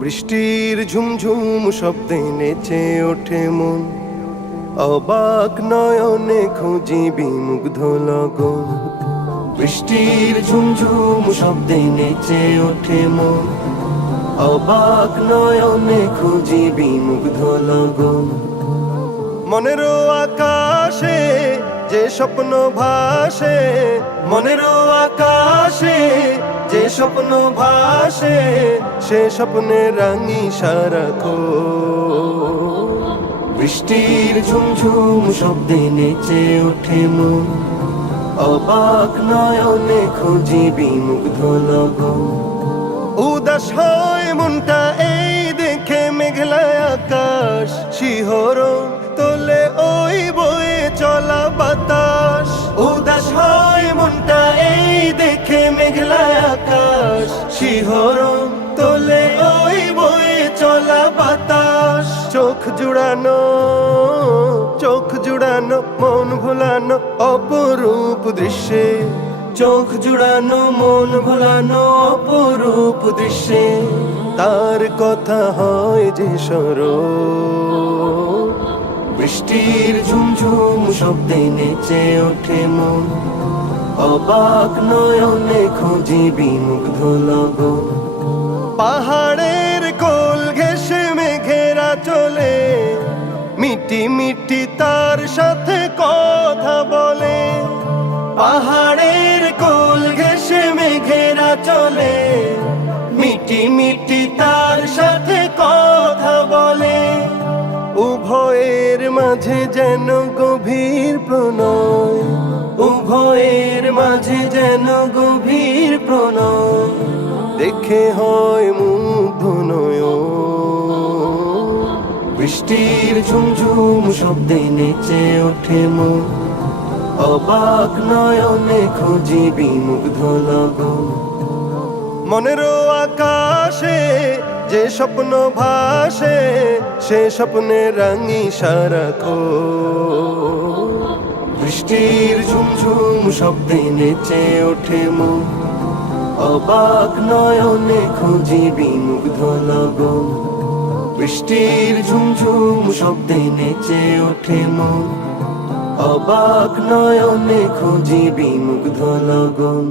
বৃষ্টির ঝুমঝুম শব্দে নেচে ওঠে মন, অবাক নয়নে খুঁজি বিমুগ্ধ লগন। বৃষ্টির ঝুমঝুম শব্দে নেচে ওঠে মন, অবাক নয়নে খুঁজি বিমুগ্ধ লগন। মনের আকাশে যে স্বপ্ন ভাসে, মনের আকাশে যে স্বপ্ন ভাসে, সে স্বপ্নে রাঙি সারাক্ষণ। বৃষ্টির ঝুমঝুম শব্দে নেচে ওঠে মন, অবাক নয়নে খুঁজি বিমুগ্ধ লগন। উদাস হয় মনটা এই দেখে মেঘলা আকাশ, শিহরণ তোলে ওই বয়ে চলা বাতাস। উদাস হয় মনটা এই দেখে মেঘলা আকাশ, শিহরণ তোলে ওই বয়ে চলা বাতাস। চোখ জুড়ানো মন ভোলানো অপরূপ দৃশ্যে, চোখ জুড়ানো মন ভোলানো অপরূপ দৃশ্যে, তার কথা হয় যে স্মরণ। বৃষ্টির ঝুমঝুম শব্দে নেচে ওঠে মন, অবাক নয়নে খুঁজি বিমুগ্ধ লগন। পাহাড়ের কোল ঘেঁষে মেঘেরা চলে, মিটি মিটি তার সাথে কথা বলে। পাহাড়ের কোল ঘেঁষে মেঘেরা চলে, মিটি মিটি তার সাথে কথা বলে। উভয়ের মাঝে যেন গভীর প্রণয়, উভয়ের মাঝে যেন গভীর প্রণয়, দেখে হয় মুগ্ধ নয়ন। বৃষ্টির ঝুমঝুম শব্দে নেচে ওঠে মন, অবাক নয়নে খুঁজি বিমুগ্ধ লগন। মনের আকাশে যে স্বপ্ন ভাসে, সে স্বপ্নে রাঙি সারাক্ষণ। বৃষ্টির ঝুমঝুম শব্দে নেচে ওঠে মন, অবাক নয়নে খুঁজি বিমুগ্ধ লগন। বৃষ্টির ঝুমঝুম শব্দে নেচে ওঠে মন, অবাক নয়নে খুঁজি বিমুগ্ধ লগন।